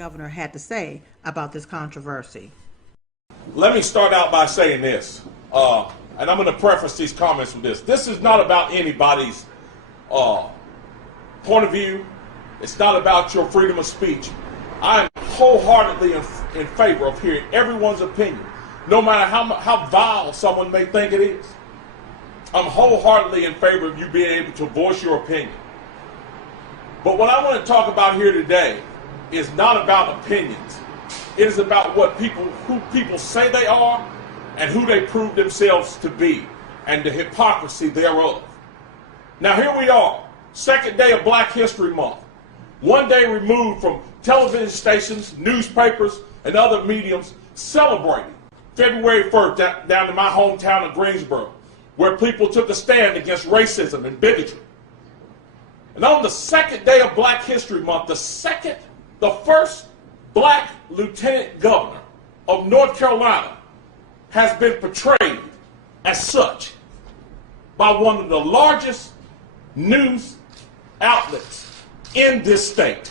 governor had to say about this controversy. Let me start out by saying this, and I'm going to preface these comments with this. This is not about anybody's point of view. It's not about your freedom of speech. I am wholeheartedly in favor of hearing everyone's opinion, no matter how vile someone may think it is. I'm wholeheartedly in favor of you being able to voice your opinion. But what I want to talk about here today is not about opinions. It is about who people say they are and who they prove themselves to be and the hypocrisy thereof. Now here we are, second day of Black History Month. One day removed from television stations, newspapers, and other mediums celebrating February 1st down in my hometown of Greensboro, where people took a stand against racism and bigotry. And on the second day of Black History Month, the first Black lieutenant governor of North Carolina has been portrayed as such by one of the largest news outlets in this state.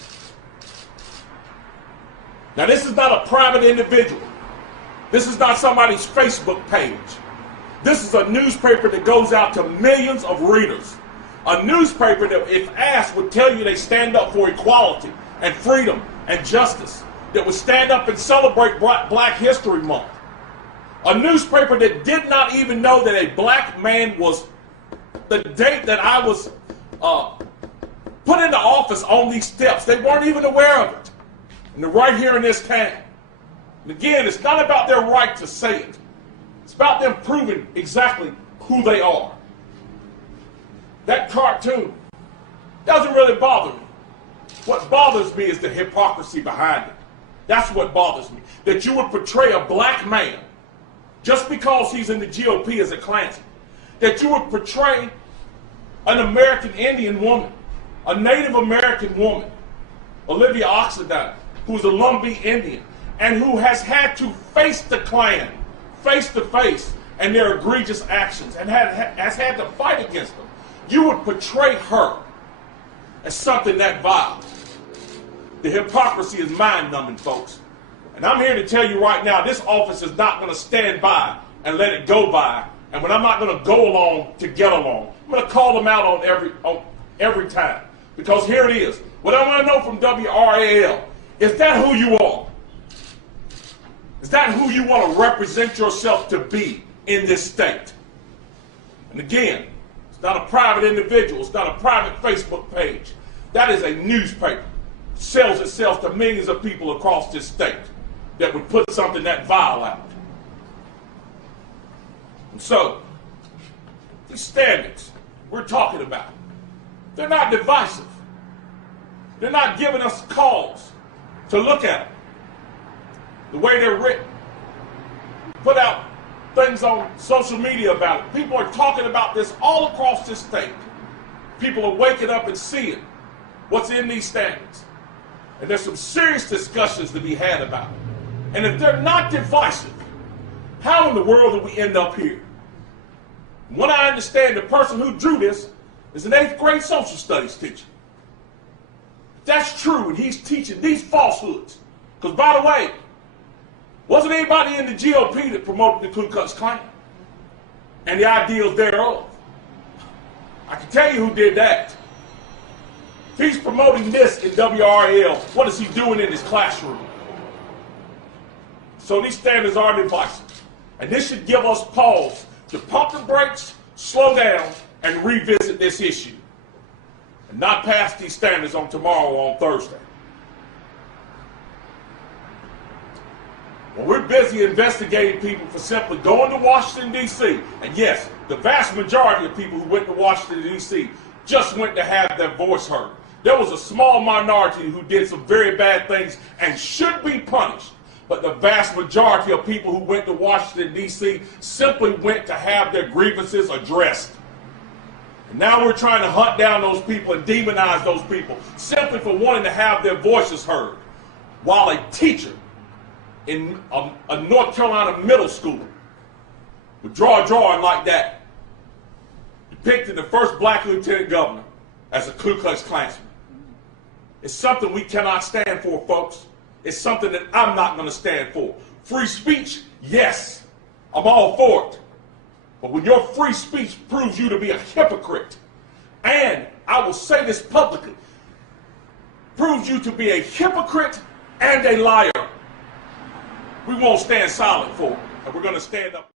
Now, this is not a private individual. This is not somebody's Facebook page. This is a newspaper that goes out to millions of readers. A newspaper that, if asked, would tell you they stand up for equality and freedom and justice, that would stand up and celebrate Black History Month. A newspaper that did not even know that a black man was, the date that I was put into office on these steps, they weren't even aware of it. And they're right here in this town. And again, it's not about their right to say it. It's about them proving exactly who they are. That cartoon doesn't really bother me. What bothers me is the hypocrisy behind it. That's what bothers me. That you would portray a black man just because he's in the GOP as a Klansman. That you would portray an American Indian woman, a Native American woman, Olivia Oxendine, who's a Lumbee Indian, and who has had to face the Klan face to face and their egregious actions and has had to fight against them. You would portray her as something that vile. The hypocrisy is mind-numbing, folks. And I'm here to tell you right now, this office is not going to stand by and let it go by. And when I'm not going to go along to get along, I'm going to call them out on every time. Because here it is. What I want to know from WRAL, is that who you are? Is that who you want to represent yourself to be in this state? And again, it's not a private individual. It's not a private Facebook page. That is a newspaper. It sells itself to millions of people across this state that would put something that vile out. And so, these standards we're talking about, they're not divisive. They're not giving us cause to look at them. The way they're written. Put out things on social media about it. People are talking about this all across this state. People are waking up and seeing what's in these standards. And there's some serious discussions to be had about it. And if they're not divisive, how in the world do we end up here? From what I understand, the person who drew this is an 8th grade social studies teacher. If that's true, and he's teaching these falsehoods. Because by the way, wasn't anybody in the GOP that promoted the Ku Klux Klan and the ideals thereof? I can tell you who did that. If he's promoting this in WRAL, what is he doing in his classroom? So these standards are divisive. And this should give us pause to pump the brakes, slow down, and revisit this issue. And not pass these standards on tomorrow or on Thursday. Well, we're busy investigating people for simply going to Washington, D.C. And yes, the vast majority of people who went to Washington, D.C. just went to have their voice heard. There was a small minority who did some very bad things and should be punished. But the vast majority of people who went to Washington, D.C. simply went to have their grievances addressed. And now we're trying to hunt down those people and demonize those people simply for wanting to have their voices heard. While a teacher in a North Carolina middle school would draw a drawing like that, depicting the first black lieutenant governor as a Ku Klux Klansman. It's something we cannot stand for, folks. is something that I'm not going to stand for. Free speech, yes, I'm all for it. But when your free speech proves you to be a hypocrite, and I will say this publicly, proves you to be a hypocrite and a liar, we won't stand silent for it. And we're going to stand up.